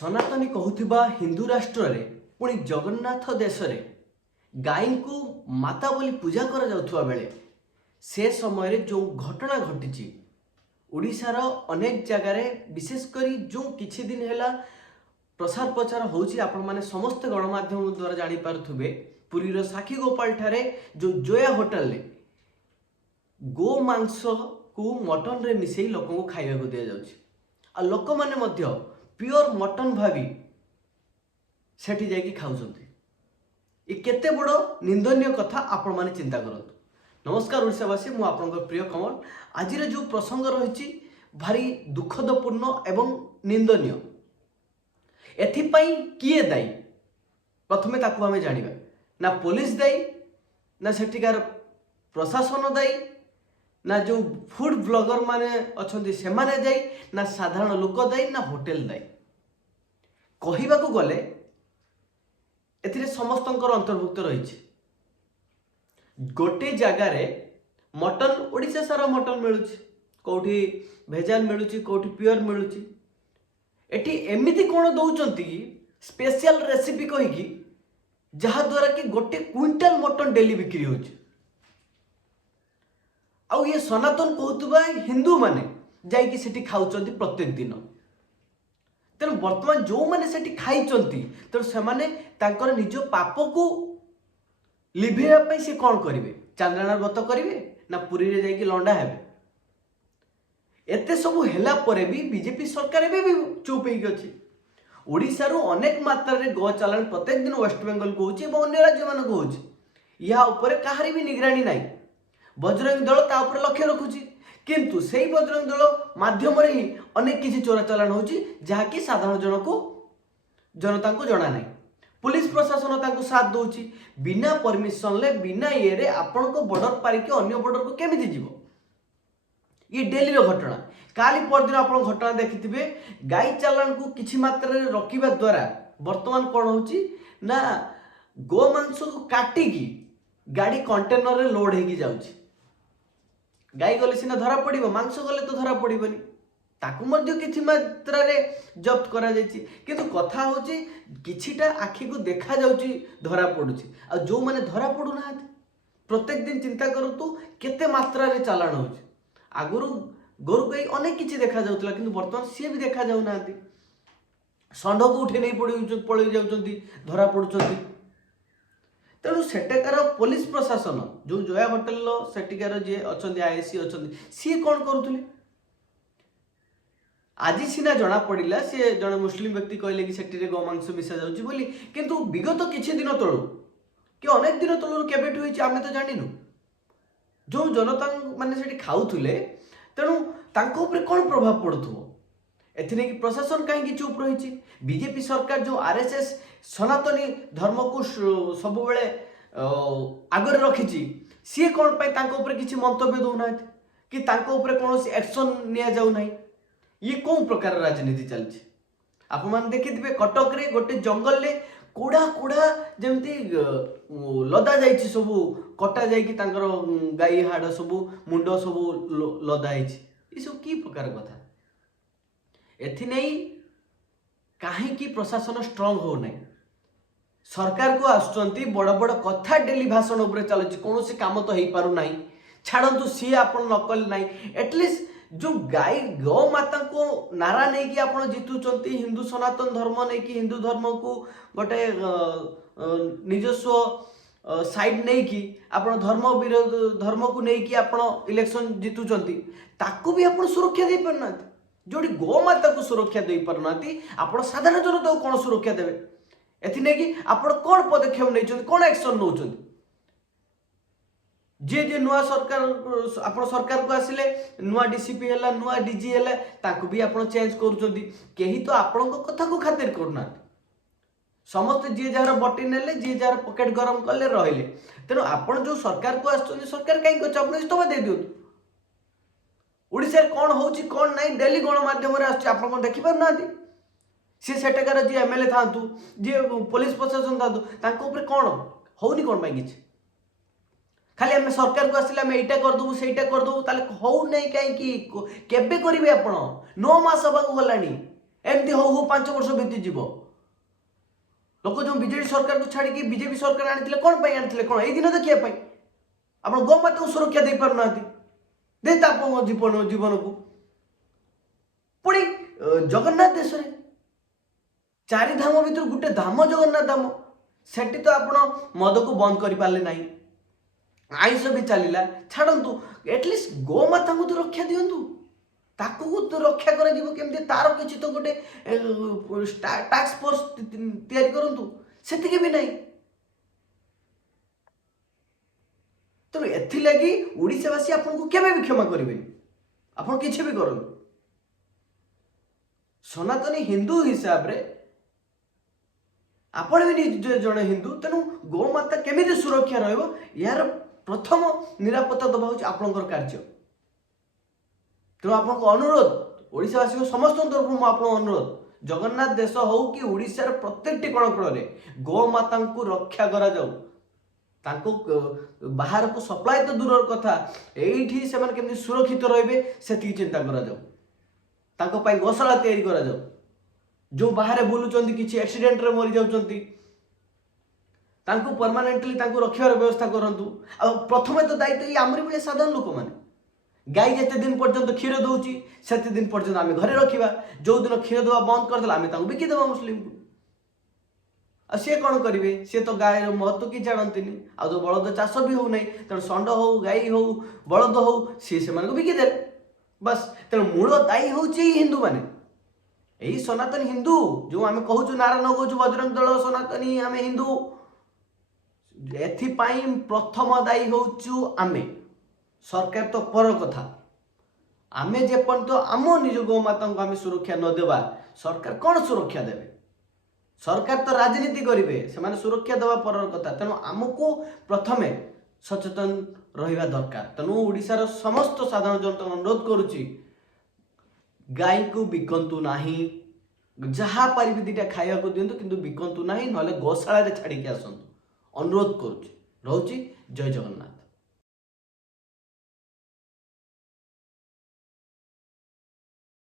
ସନାତନୀ କହୁଥିବା ହିନ୍ଦୁ ରାଷ୍ଟ୍ରରେ ପୁଣି ଜଗନ୍ନାଥ ଦେଶରେ ଗାଈଙ୍କୁ ମାତା ବୋଲି ପୂଜା କରାଯାଉଥିବା ବେଳେ ସେ ସମୟରେ ଯେଉଁ ଘଟଣା ଘଟିଛି ଓଡ଼ିଶାର ଅନେକ ଜାଗାରେ ବିଶେଷ କରି ଯେଉଁ କିଛି ଦିନ ହେଲା ପ୍ରସାର ପ୍ରଚାର ହେଉଛି ଆପଣମାନେ ସମସ୍ତେ ଗଣମାଧ୍ୟମ ଦ୍ୱାରା ଜାଣିପାରୁଥିବେ। ପୁରୀର ସାକ୍ଷୀଗୋପାଳ ଠାରେ ଯେଉଁ ଜୟା ହୋଟେଲରେ ଗୋ ମାଂସକୁ ମଟନରେ ମିଶାଇ ଲୋକଙ୍କୁ ଖାଇବାକୁ ଦିଆଯାଉଛି ଆଉ ଲୋକମାନେ ମଧ୍ୟ ପିଓର ମଟନ ଭାବି ସେଠି ଯାଇକି ଖାଉଛନ୍ତି। ଏ କେତେ ବଡ଼ ନିନ୍ଦନୀୟ କଥା ଆପଣମାନେ ଚିନ୍ତା କରନ୍ତୁ। ନମସ୍କାର ଓଡ଼ିଶାବାସୀ, ମୁଁ ଆପଣଙ୍କର ପ୍ରିୟ କମଲ। ଆଜିର ଯେଉଁ ପ୍ରସଙ୍ଗ ରହିଛି ଭାରି ଦୁଃଖଦପୂର୍ଣ୍ଣ ଏବଂ ନିନ୍ଦନୀୟ। ଏଥିପାଇଁ କିଏ ଦାୟୀ? ପ୍ରଥମେ ତାକୁ ଆମେ ଜାଣିବା। ନା ପୋଲିସ ଦାୟୀ, ନା ସେଠିକାର ପ୍ରଶାସନ ଦାୟୀ, ନା ଯେଉଁ ଫୁଡ ବ୍ଲଗର ମାନେ ଅଛନ୍ତି ସେମାନେ ଦାୟୀ, ନା ସାଧାରଣ ଲୋକ ଦାୟୀ, ନା ହୋଟେଲ ଦାୟୀ? କହିବାକୁ ଗଲେ ଏଥିରେ ସମସ୍ତଙ୍କର ଅନ୍ତର୍ଭୁକ୍ତ ରହିଛି। ଗୋटे ଜାଗାରେ ମଟନ, ଓଡ଼ିଶା ସାରା ମଟନ ମିଳୁଛି, କୋଉଠି ଭେଜାଲ ମିଳୁଛି, କୋଉଠି ପିଓର ମିଳୁଛି। ଏଠି ଏମିତି କ'ଣ ଦଉଛନ୍ତି ସ୍ପେଶିଆଲ ରେସିପି କହିକି ଯାହାଦ୍ୱାରା କି ଗୋଟେ କ୍ୱିଣ୍ଟାଲ ମଟନ ଡେଲି ବିକ୍ରି ହେଉଛି। ଆଉ ଇଏ ସନାତନ କହୁଥିବା ହିନ୍ଦୁମାନେ ଯାଇକି ସେଠି ଖାଉଛନ୍ତି ପ୍ରତ୍ୟେକ ଦିନ। ତେଣୁ ବର୍ତ୍ତମାନ ଯେଉଁମାନେ ସେଠି ଖାଇଛନ୍ତି, ତେଣୁ ସେମାନେ ତାଙ୍କର ନିଜ ପାପକୁ ଲିଭେଇବା ପାଇଁ ସେ କ'ଣ କରିବେ? ଚାନ୍ଦଣା ବ୍ରତ କରିବେ ନା ପୁରୀରେ ଯାଇକି ଲଣ୍ଡା ହେବେ? ଏତେ ସବୁ ହେଲା ପରେ ବି ବିଜେପି ସରକାର ଏବେ ବି ଚୁପ୍ ହେଇକି ଅଛି। ଓଡ଼ିଶାରୁ ଅନେକ ମାତ୍ରାରେ ଗୋ ଚାଲାଣ ପ୍ରତ୍ୟେକ ଦିନ ୱେଷ୍ଟବେଙ୍ଗଲକୁ ହେଉଛି ଏବଂ ଅନ୍ୟ ରାଜ୍ୟମାନଙ୍କୁ ହେଉଛି। ଏହା ଉପରେ କାହାରି ବି ନିଗରାଣୀ ନାହିଁ। ବଜରଙ୍ଗୀ ଦଳ ତା ଉପରେ ଲକ୍ଷ୍ୟ ରଖୁଛି, କିନ୍ତୁ ସେଇ ବଜରଙ୍ଗୀ ଦଳ ମାଧ୍ୟମରେ ହିଁ ଅନେକ କିଛି ଚୋରାଚାଲାଣ ହେଉଛି ଯାହାକି ସାଧାରଣ ଜନତାଙ୍କୁ ଜଣା ନାହିଁ। पुलिस प्रशासन ताको साथ दौची बिना परमिशन ले बिना ये आपन को बॉर्डर पारिक अन्य बॉर्डर को केमिति जीवो? ये डेली रो घटना। काली परदिन आपन घटना देखिथिबे, गाई चालान को किछि मात्रा रे रखिबा द्वारा वर्तमान कोन होची ना गो मांस को काटी की गाड़ी कंटेनर रे लोड हेकी जाउची। गाई गले सिना धरा पड़िबो, मांस गले तो धरा पड़िबनी। ताकू मध्य किछि मात्रा रे जब्त करा जायछि, किंतु कथा होची किछिटा आखि को देखा जाउची धरा पडुची। आ जो माने धरा पडु ना प्रत्येक दिन चिंता करतु केते मात्रा रे चालान होची। आगुरु गोरु गाई अनेक किछि देखा जाउतला, किंतु वर्तमान सी भी देखा जाउ नांती। षंढ को उठे नहीं पड़ी जाउचंती, धरा पडुचंती। तेणु सेटेकार पुलिस प्रशासन जो जया होटेल सेटिकार जे अछंती आईएससी अछंती सी कोन करूथले? आज सीना जना पड़ा सी जड़े मुस्लिम व्यक्ति कहले कि सेठी गो मांस मिसा जाउची बोली, किंतु विगत किछि दिन तळु कि अनेक दिन तळु केबेठु होईची आमे तो जानिनु। जो जनता माने सेठी खाउथुले, तेणु तांको ऊपर कोन प्रभाव पडुथुबो? एथिने कि प्रशासन काहे चुप रहिची? बीजेपी सरकार जो आरएसएस सनातनी धर्म को सब बेले आगरे रखिची, सी कोन पय तांको ऊपर किछि मंतव्य दउ नाथि कि तांको ऊपर कोनोसी एक्शन निया जाउ नाही। ये कौन प्रकार राजनीति चलती? आप मान देखिथिबे कटक रे गोटे जंगल ले कोड़ा कोड़ा जेमती लदा जाइछि, सब कटा जाइकि तांकर गाई हाड़ सब मुंड सब लदा आइछि। ये सब की प्रकार कथा? एथि नहीं काहे प्रशासन स्ट्रांग हो नहीं? सरकार को आसुचंती बड़ बड़ कथा डेली भाषण ऊपर चलुछि, कोनोसी काम तो हेई पारु नाही। छाड़ंतु सी आपन नकल नाही, एटलिस्ट जो गाई गौ माता को नारा नहीं कि आपण जितुचंती, हिंदू सनातन धर्म नहीं कि हिंदू धर्म को गोटे निजस्व साइड नहीं कि आपण धर्म विरोध धर्म को नहीं कि आपण इलेक्शन जितुचंती, ताको भी आपण सुरक्षा दे परना। जोडी गौ माता को सुरक्षा दे परना, आपण साधारण जनता को कोन सुरक्षा देबे? एथि नहीं कि आपण कोन पदक्षेप नैचंती, कोन एक्शन नौचंती? जे जे नुआ सरकार आपण सरकार को आसिले नुआ डीसीपी हैला, नुआ डीजी हैला, ताको भी आपण चेंज करूचंती। केही तो आपण को कथा को खातिर करना। समस्त जे जार बटी नेले, जे जार पॉकेट गरम करले रहिले। तेनो आपण जो सरकार को आछन, सरकार काई को आपण इस्तफा दे दियो। ओडिसा कोन होउची कोन नाही डेली गण माध्यम रे आछी, आपण कोन देखि पर नाथि। से सेटकार जे एमएलए थांतु, जे पुलिस प्रशासन थांतु, ताको ऊपर कोन होउनी कोन बाई किछ? खाली आम सरकार को आसिले आम एटा करदेबू सेटा करदेबू, ताले हो नहीं कहीं केबे करेंगे? आपण 9 मास हवा गलानी एमती हो 5 वर्ष बीती जीव लोक जो बीजेपी सरकार को छाड़ी बीजेपी सरकार आनी कौन आनी कौन यही दिन देखा आप गोमाता को सुरक्षा दे पार ना जीवन जीवन को पुणी जगन्नाथ देश में 4 धाम भर गोटे धाम जगन्नाथ धाम सेठी तो आप मद को बंद कर पारे ना आईस भी चलला छाड़ू एटलिस्ट गोमाता को तो रक्षा दिंतु ताकू तो रक्षा कर तार किसी तो गोटे टास्क फोर्स तैयारी करंतु सेतिके भी नहीं तेणु एथिलागी ओडिशावासी आपको केबे भी क्षमा करेंगे आप किसी भी करूँ सनातनी हिंदू हिसाब रे आपण भी निज जड़े हिंदू तेणु गोमाता केमी सुरक्षा रहिबो यार प्रथम निरापत्ता दबा हूँ आपंकर कार्य तेणु आप अनुरोध ओडिशावासी समस्त तरफ आप अनुरोध जगन्नाथ देश हो कि ओडिशार प्रत्येक कणकण में गोमाता को रक्षा करा जाऊ तांको बाहर को सप्लाई तो दूर कथा एठी से माने केमि सुरक्षित रहिबे सेति चिंता करा जाऊ तांको पाई गौशाला तैयारी करा जाऊ जो बाहर बुलुचंती किछि एक्सीडेंट रे मरि जाउचंती तांको परमानेंटली तांको रखिबार व्यवस्था करंतु आ प्रथमे तो दायित्व ई हमरी बळे साधारण लोक माने गाय जेते दिन पर्यंत क्षीर दउची सेते दिन पर्यंत आमे घरे रखिबा जो दिन क्षीर दवा बंद कर देला आमे तांको बिकि देबा मुस्लिम को आ से कौन करेंगे सी तो गाय महत्व कि जानती आ जो बलद चाष भी हो नहीं तेणु षंड हो गाई हो बलद हो सी से बिकिदे बस तेणु मूल दायी हूँ हिंदू मैंने यही सनातन हिंदू जो आम कहूँ नारा न कहूँ बजरंग दल सनातनी आम हिंदू एथिपाई प्रथम दायी हूँ आमे सरकार तो पर कथा आमे जेपर्यंत आम निज गौमाता को आम सुरक्षा न देवा सरकार कौन सुरक्षा देवे सरकार तो राजनीति करेंगे से सुरक्षा देवा पर कथा तेणु आमको प्रथमे सचेतन रहिबा दरकार तेणु ओडिशार समस्त साधारण जनता अनुरोध करुच्ची गाय को बिकंतु नाही जहाँ पारिबे दीटा खाइबा को दिंतु किंतु बिकंतु नाही नले गौशाला रे छाड़ी के आसंतु अनुरोध करुच्ची रहउची जय जगन्नाथ।